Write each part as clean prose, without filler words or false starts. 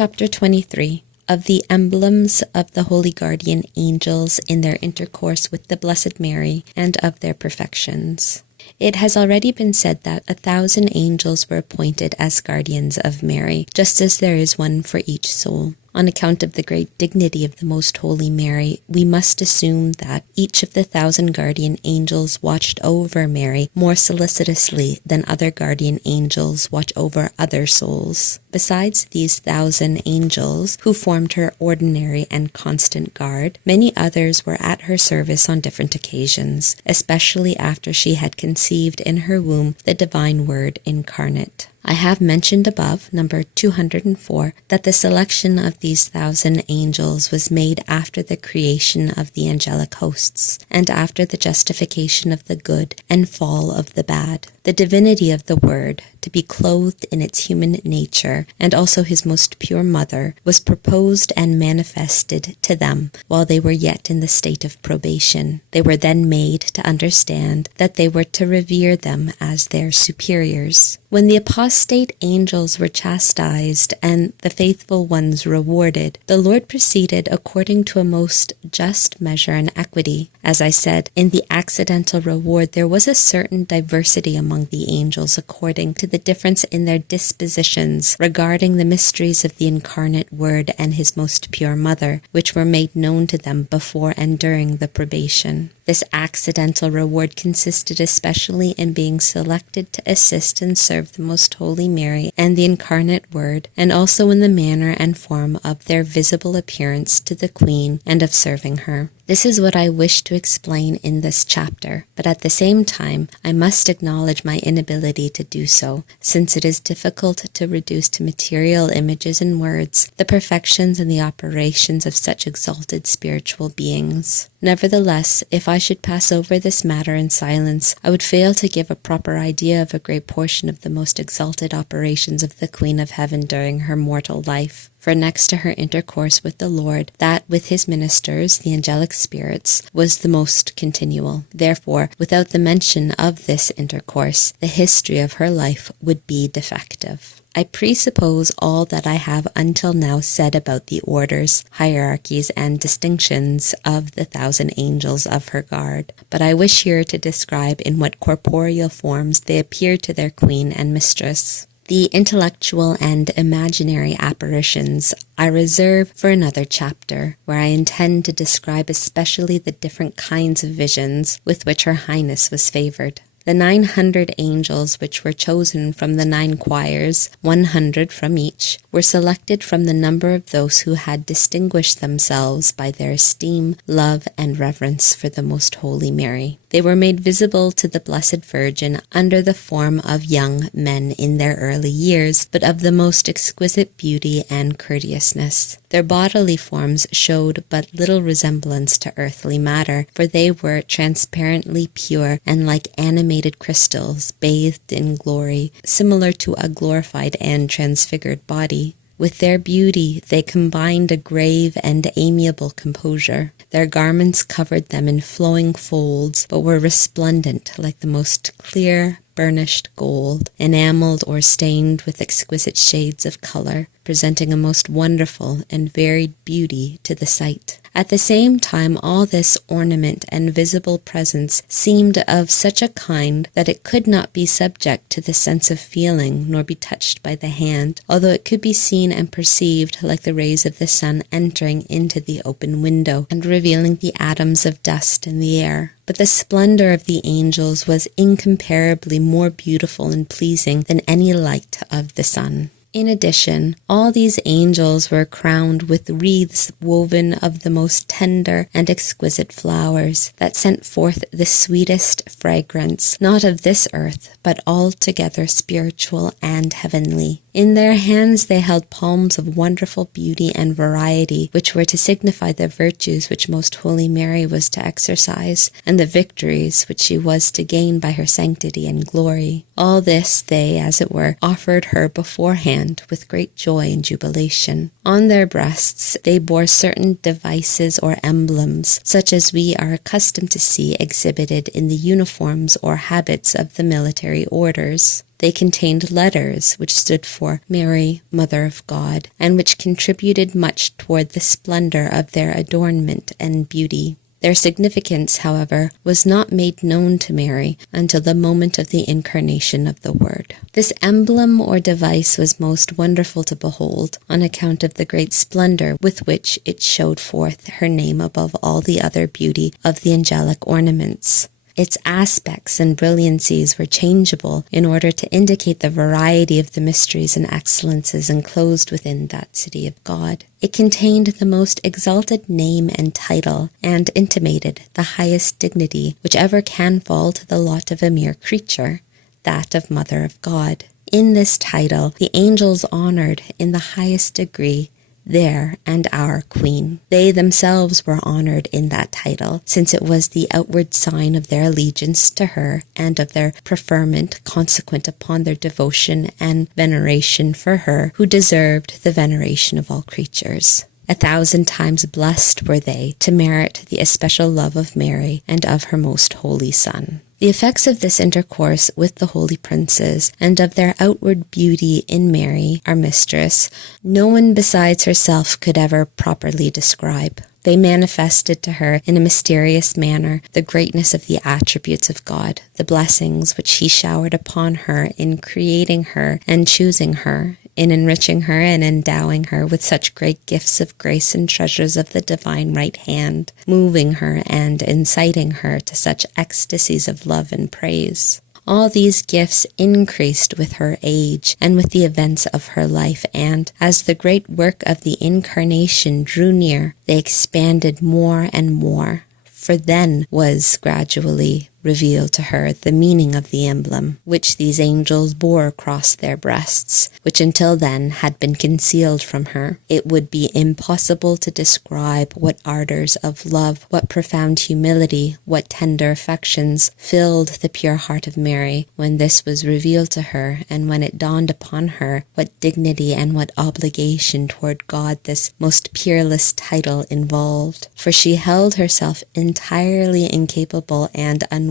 Chapter 23 of the emblems of the holy guardian angels in their intercourse with the Blessed Mary and of their perfections. It has already been said that 1,000 angels were appointed as guardians of Mary, just as there is one for each soul. On account of the great dignity of the Most Holy Mary, we must assume that each of the 1,000 guardian angels watched over Mary more solicitously than other guardian angels watch over other souls. Besides these 1,000 angels, who formed her ordinary and constant guard, many others were at her service on different occasions, especially after she had conceived in her womb the divine Word incarnate. I have mentioned above, number 204, that the selection of these 1,000 angels was made after the creation of the angelic hosts, and after the justification of the good and fall of the bad. The divinity of the Word, to be clothed in its human nature, and also his most pure mother, was proposed and manifested to them while they were yet in the state of probation. They were then made to understand that they were to revere them as their superiors. When the apostate angels were chastised and the faithful ones rewarded, the Lord proceeded according to a most just measure and equity. As I said, in the accidental reward there was a certain diversity among the angels according to the difference in their dispositions regarding the mysteries of the incarnate Word and his most pure mother, which were made known to them before and during the probation. This accidental reward consisted especially in being selected to assist and serve the Most Holy Mary and the incarnate Word, and also in the manner and form of their visible appearance to the Queen and of serving her. This is what I wish to explain in this chapter, but at the same time, I must acknowledge my inability to do so, since it is difficult to reduce to material images and words the perfections and the operations of such exalted spiritual beings. Nevertheless, if I should pass over this matter in silence, I would fail to give a proper idea of a great portion of the most exalted operations of the Queen of Heaven during her mortal life. For next to her intercourse with the Lord, that with his ministers, the angelic spirits, was the most continual. Therefore, without the mention of this intercourse, the history of her life would be defective. I presuppose all that I have until now said about the orders, hierarchies, and distinctions of the 1,000 angels of her guard, but I wish here to describe in what corporeal forms they appeared to their queen and mistress. The intellectual and imaginary apparitions I reserve for another chapter, where I intend to describe especially the different kinds of visions with which Her Highness was favored. The 900 angels which were chosen from the 9 choirs, 100 from each, were selected from the number of those who had distinguished themselves by their esteem, love, and reverence for the Most Holy Mary. They were made visible to the Blessed Virgin under the form of young men in their early years, but of the most exquisite beauty and courteousness. Their bodily forms showed but little resemblance to earthly matter, for they were transparently pure and like animated crystals, bathed in glory, similar to a glorified and transfigured body. With their beauty, they combined a grave and amiable composure. Their garments covered them in flowing folds, but were resplendent like the most clear, burnished gold, enameled or stained with exquisite shades of color, presenting a most wonderful and varied beauty to the sight. At the same time, all this ornament and visible presence seemed of such a kind that it could not be subject to the sense of feeling, nor be touched by the hand, although it could be seen and perceived like the rays of the sun entering into the open window and revealing the atoms of dust in the air. But the splendor of the angels was incomparably more beautiful and pleasing than any light of the sun. In addition, all these angels were crowned with wreaths woven of the most tender and exquisite flowers that sent forth the sweetest fragrance, not of this earth, but altogether spiritual and heavenly. In their hands they held palms of wonderful beauty and variety, which were to signify the virtues which Most Holy Mary was to exercise, and the victories which she was to gain by her sanctity and glory. All this they, as it were, offered her beforehand with great joy and jubilation. On their breasts they bore certain devices or emblems, such as we are accustomed to see exhibited in the uniforms or habits of the military orders. They contained letters which stood for Mary, Mother of God, and which contributed much toward the splendor of their adornment and beauty. Their significance, however, was not made known to Mary until the moment of the incarnation of the Word. This emblem or device was most wonderful to behold, on account of the great splendor with which it showed forth her name above all the other beauty of the angelic ornaments. Its aspects and brilliancies were changeable in order to indicate the variety of the mysteries and excellences enclosed within that city of God. It contained the most exalted name and title, and intimated the highest dignity which ever can fall to the lot of a mere creature, that of Mother of God. In this title, the angels honored in the highest degree their and our Queen. They themselves were honored in that title, since it was the outward sign of their allegiance to her and of their preferment consequent upon their devotion and veneration for her who deserved the veneration of all creatures. 1,000 times blessed were they to merit the especial love of Mary and of her most holy Son. The effects of this intercourse with the holy princes, and of their outward beauty in Mary, our mistress, no one besides herself could ever properly describe. They manifested to her in a mysterious manner the greatness of the attributes of God, the blessings which he showered upon her in creating her and choosing her, in enriching her and endowing her with such great gifts of grace and treasures of the divine right hand, moving her and inciting her to such ecstasies of love and praise. All these gifts increased with her age and with the events of her life, and as the great work of the Incarnation drew near, they expanded more and more. For then was gradually revealed to her the meaning of the emblem which these angels bore across their breasts, which until then had been concealed from her. It would be impossible to describe what ardors of love, what profound humility, what tender affections filled the pure heart of Mary when this was revealed to her, and when it dawned upon her what dignity and what obligation toward God this most peerless title involved. For she held herself entirely incapable and unworthy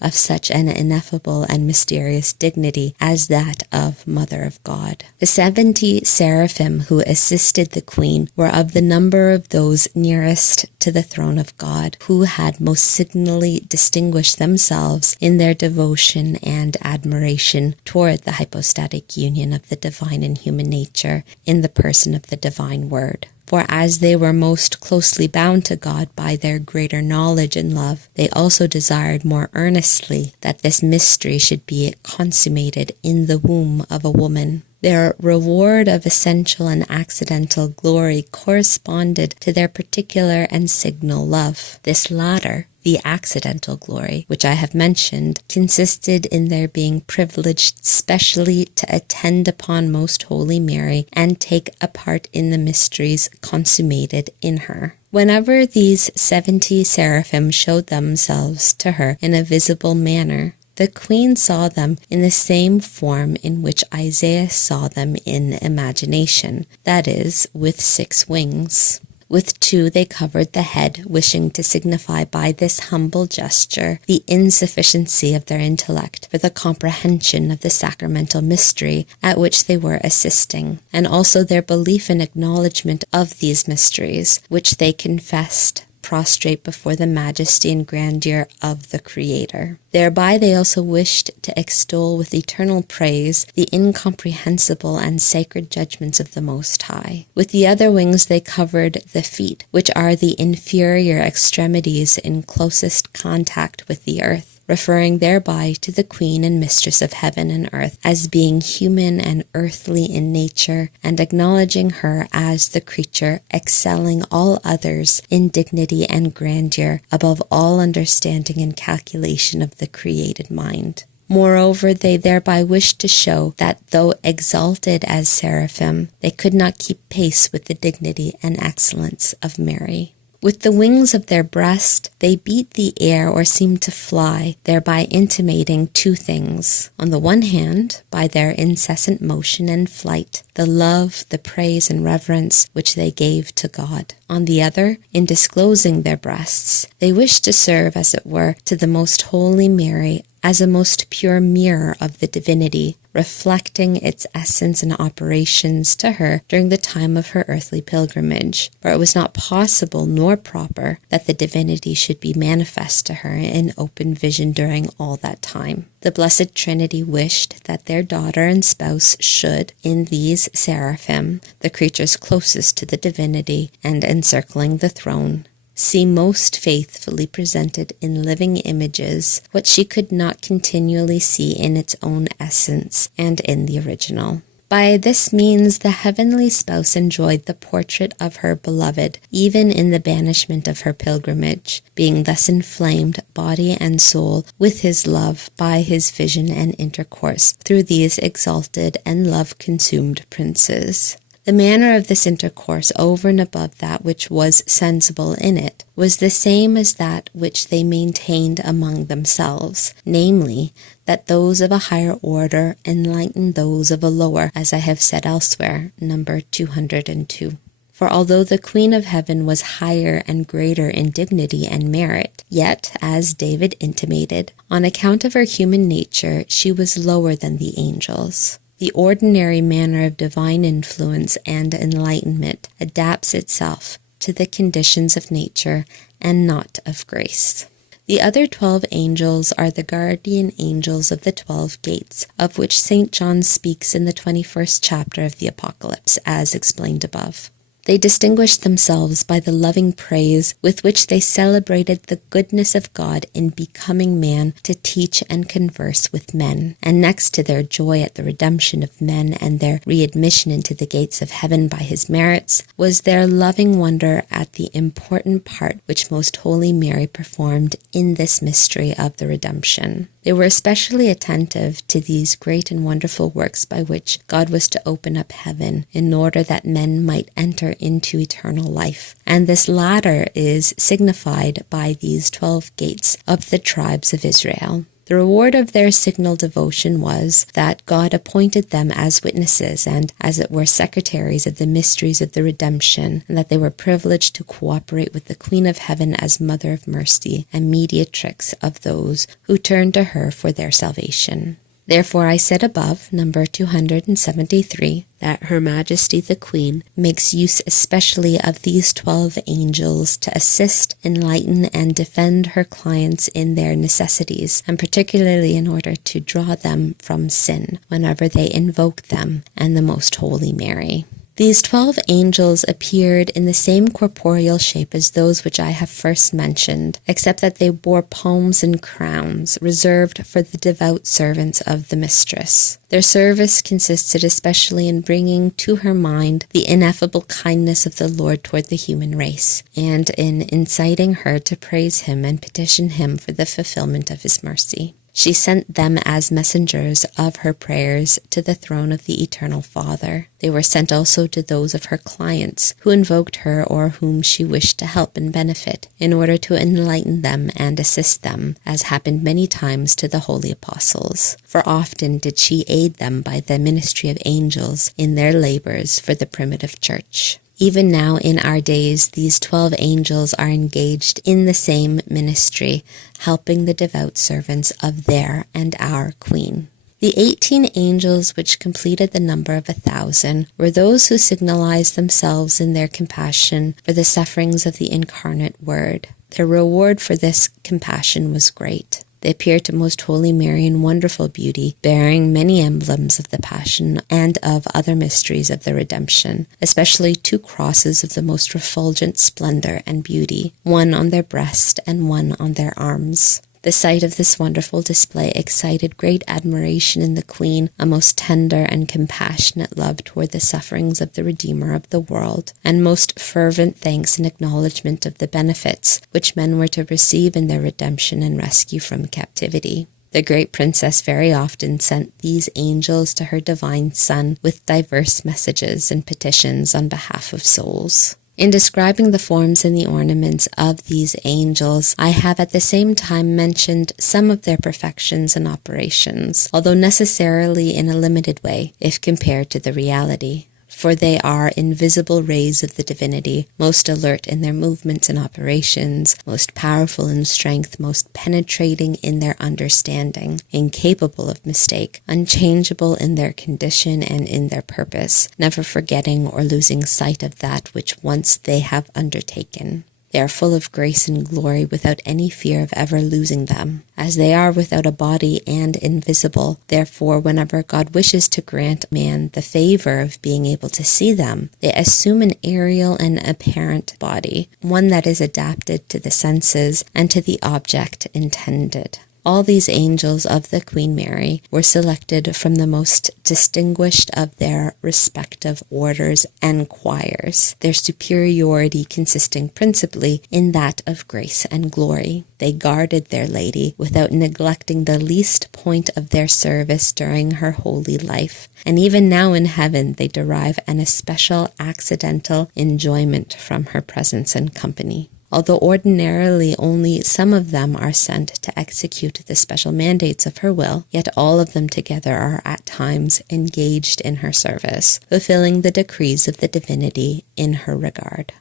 of such an ineffable and mysterious dignity as that of Mother of God. The 70 seraphim who assisted the Queen were of the number of those nearest to the throne of God, who had most signally distinguished themselves in their devotion and admiration toward the hypostatic union of the divine and human nature in the person of the divine Word. For as they were most closely bound to God by their greater knowledge and love, they also desired more earnestly that this mystery should be consummated in the womb of a woman. Their reward of essential and accidental glory corresponded to their particular and signal love. This latter, the accidental glory, which I have mentioned, consisted in their being privileged specially to attend upon Most Holy Mary and take a part in the mysteries consummated in her. Whenever these 70 seraphim showed themselves to her in a visible manner, the Queen saw them in the same form in which Isaiah saw them in imagination, that is, with 6 wings. With 2 they covered the head, wishing to signify by this humble gesture the insufficiency of their intellect for the comprehension of the sacramental mystery at which they were assisting, and also their belief and acknowledgement of these mysteries, which they confessed prostrate before the majesty and grandeur of the Creator. Thereby they also wished to extol with eternal praise the incomprehensible and sacred judgments of the Most High. With the other wings they covered the feet, which are the inferior extremities in closest contact with the earth, referring thereby to the Queen and Mistress of heaven and earth as being human and earthly in nature, and acknowledging her as the creature excelling all others in dignity and grandeur above all understanding and calculation of the created mind. Moreover, they thereby wished to show that though exalted as seraphim, they could not keep pace with the dignity and excellence of Mary. With the wings of their breast, they beat the air or seemed to fly, thereby intimating 2 things. On the one hand, by their incessant motion and flight, the love, the praise, and reverence which they gave to God. On the other, in disclosing their breasts, they wished to serve, as it were, to the Most Holy Mary as a most pure mirror of the divinity, reflecting its essence and operations to her during the time of her earthly pilgrimage, for it was not possible nor proper that the divinity should be manifest to her in open vision during all that time. The Blessed Trinity wished that their daughter and spouse should, in these seraphim, the creatures closest to the divinity and encircling the throne, see most faithfully presented in living images what she could not continually see in its own essence and in the original. By this means the heavenly spouse enjoyed the portrait of her beloved, even in the banishment of her pilgrimage, being thus inflamed, body and soul, with his love by his vision and intercourse through these exalted and love-consumed princes. The manner of this intercourse, over and above that which was sensible in it, was the same as that which they maintained among themselves, namely, that those of a higher order enlighten those of a lower, as I have said elsewhere, number 202. For although the Queen of Heaven was higher and greater in dignity and merit, yet, as David intimated, on account of her human nature, she was lower than the angels. The ordinary manner of divine influence and enlightenment adapts itself to the conditions of nature and not of grace. The other 12 angels are the guardian angels of the 12 gates, of which St. John speaks in the 21st chapter of the Apocalypse, as explained above. They distinguished themselves by the loving praise with which they celebrated the goodness of God in becoming man to teach and converse with men. And next to their joy at the redemption of men and their readmission into the gates of heaven by his merits, was their loving wonder at the important part which Most Holy Mary performed in this mystery of the redemption. They were especially attentive to these great and wonderful works by which God was to open up heaven in order that men might enter into eternal life. And this latter is signified by these 12 gates of the tribes of Israel. The reward of their signal devotion was that God appointed them as witnesses and, as it were, secretaries of the mysteries of the redemption, and that they were privileged to cooperate with the Queen of Heaven as Mother of Mercy and mediatrix of those who turn to her for their salvation. Therefore I said above, number 273, that Her Majesty the Queen makes use especially of these 12 angels to assist, enlighten, and defend her clients in their necessities, and particularly in order to draw them from sin whenever they invoke them and the Most Holy Mary. These 12 angels appeared in the same corporeal shape as those which I have first mentioned, except that they bore palms and crowns, reserved for the devout servants of the Mistress. Their service consisted especially in bringing to her mind the ineffable kindness of the Lord toward the human race, and in inciting her to praise him and petition him for the fulfillment of his mercy. She sent them as messengers of her prayers to the throne of the Eternal Father. They were sent also to those of her clients who invoked her or whom she wished to help and benefit, in order to enlighten them and assist them, as happened many times to the holy apostles. For often did she aid them by the ministry of angels in their labors for the primitive church. Even now in our days, these 12 angels are engaged in the same ministry, helping the devout servants of their and our Queen. The 18 angels which completed the number of 1,000 were those who signalized themselves in their compassion for the sufferings of the incarnate Word. Their reward for this compassion was great. They appeared to Most Holy Mary in wonderful beauty, bearing many emblems of the Passion and of other mysteries of the Redemption, especially 2 crosses of the most refulgent splendor and beauty, one on their breast and one on their arms. The sight of this wonderful display excited great admiration in the Queen, a most tender and compassionate love toward the sufferings of the Redeemer of the world, and most fervent thanks and acknowledgment of the benefits which men were to receive in their redemption and rescue from captivity. The great princess very often sent these angels to her divine Son with diverse messages and petitions on behalf of souls. In describing the forms and the ornaments of these angels, I have at the same time mentioned some of their perfections and operations, although necessarily in a limited way if compared to the reality. for they are invisible rays of the divinity, most alert in their movements and operations, most powerful in strength, most penetrating in their understanding, incapable of mistake, unchangeable in their condition and in their purpose, never forgetting or losing sight of that which once they have undertaken. They are full of grace and glory without any fear of ever losing them. As they are without a body and invisible, therefore whenever God wishes to grant man the favor of being able to see them, they assume an aerial and apparent body, one that is adapted to the senses and to the object intended. All these angels of the Queen Mary were selected from the most distinguished of their respective orders and choirs, their superiority consisting principally in that of grace and glory. They guarded their lady without neglecting the least point of their service during her holy life, and even now in heaven they derive an especial accidental enjoyment from her presence and company. Although ordinarily only some of them are sent to execute the special mandates of her will, yet all of them together are at times engaged in her service, fulfilling the decrees of the divinity in her regard.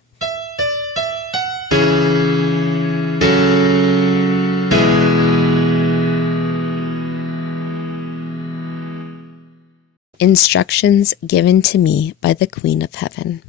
Instructions given to me by the Queen of Heaven.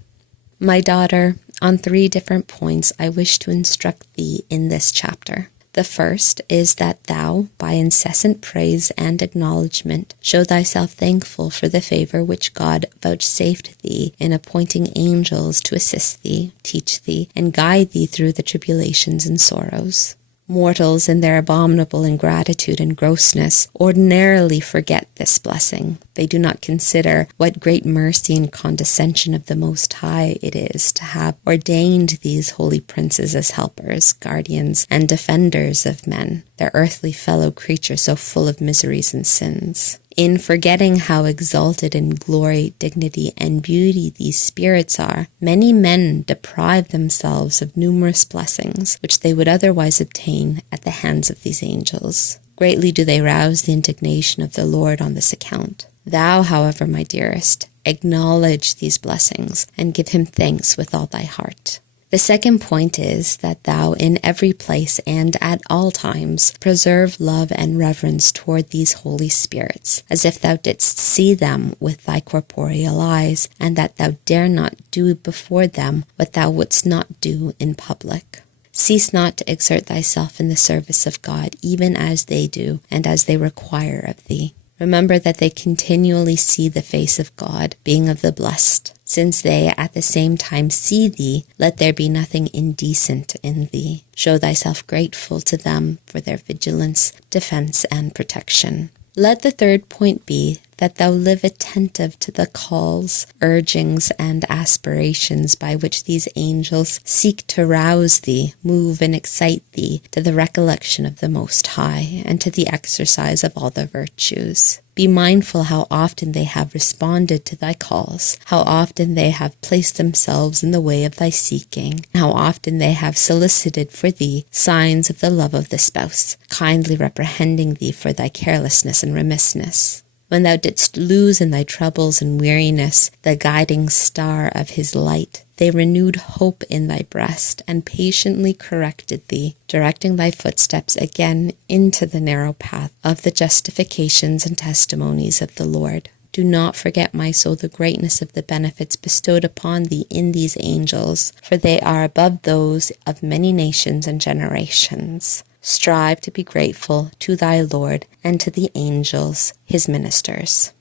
My daughter, on 3 different points I wish to instruct thee in this chapter. The first is that thou, by incessant praise and acknowledgement, show thyself thankful for the favor which God vouchsafed thee in appointing angels to assist thee, teach thee, and guide thee through the tribulations and sorrows. Mortals, in their abominable ingratitude and grossness, ordinarily forget this blessing. They do not consider what great mercy and condescension of the Most High it is to have ordained these holy princes as helpers, guardians, and defenders of men, their earthly fellow creatures so full of miseries and sins. In forgetting how exalted in glory, dignity, and beauty these spirits are, many men deprive themselves of numerous blessings which they would otherwise obtain at the hands of these angels. Greatly do they rouse the indignation of the Lord on this account. Thou, however, my dearest, acknowledge these blessings and give him thanks with all thy heart. The second point is that thou in every place and at all times preserve love and reverence toward these holy spirits, as if thou didst see them with thy corporeal eyes, and that thou dare not do before them what thou wouldst not do in public. Cease not to exert thyself in the service of God, even as they do, and as they require of thee. Remember that they continually see the face of God, being of the blessed. Since they at the same time see thee, let there be nothing indecent in thee. Show thyself grateful to them for their vigilance, defense, and protection. Let the third point be that thou live attentive to the calls, urgings, and aspirations by which these angels seek to rouse thee, move and excite thee to the recollection of the Most High, and to the exercise of all the virtues. Be mindful how often they have responded to thy calls, how often they have placed themselves in the way of thy seeking, how often they have solicited for thee signs of the love of the spouse, kindly reprehending thee for thy carelessness and remissness. When thou didst lose in thy troubles and weariness the guiding star of his light, they renewed hope in thy breast and patiently corrected thee, directing thy footsteps again into the narrow path of the justifications and testimonies of the Lord. Do not forget, my soul, the greatness of the benefits bestowed upon thee in these angels, for they are above those of many nations and generations. Strive to be grateful to thy Lord and to the angels, his ministers.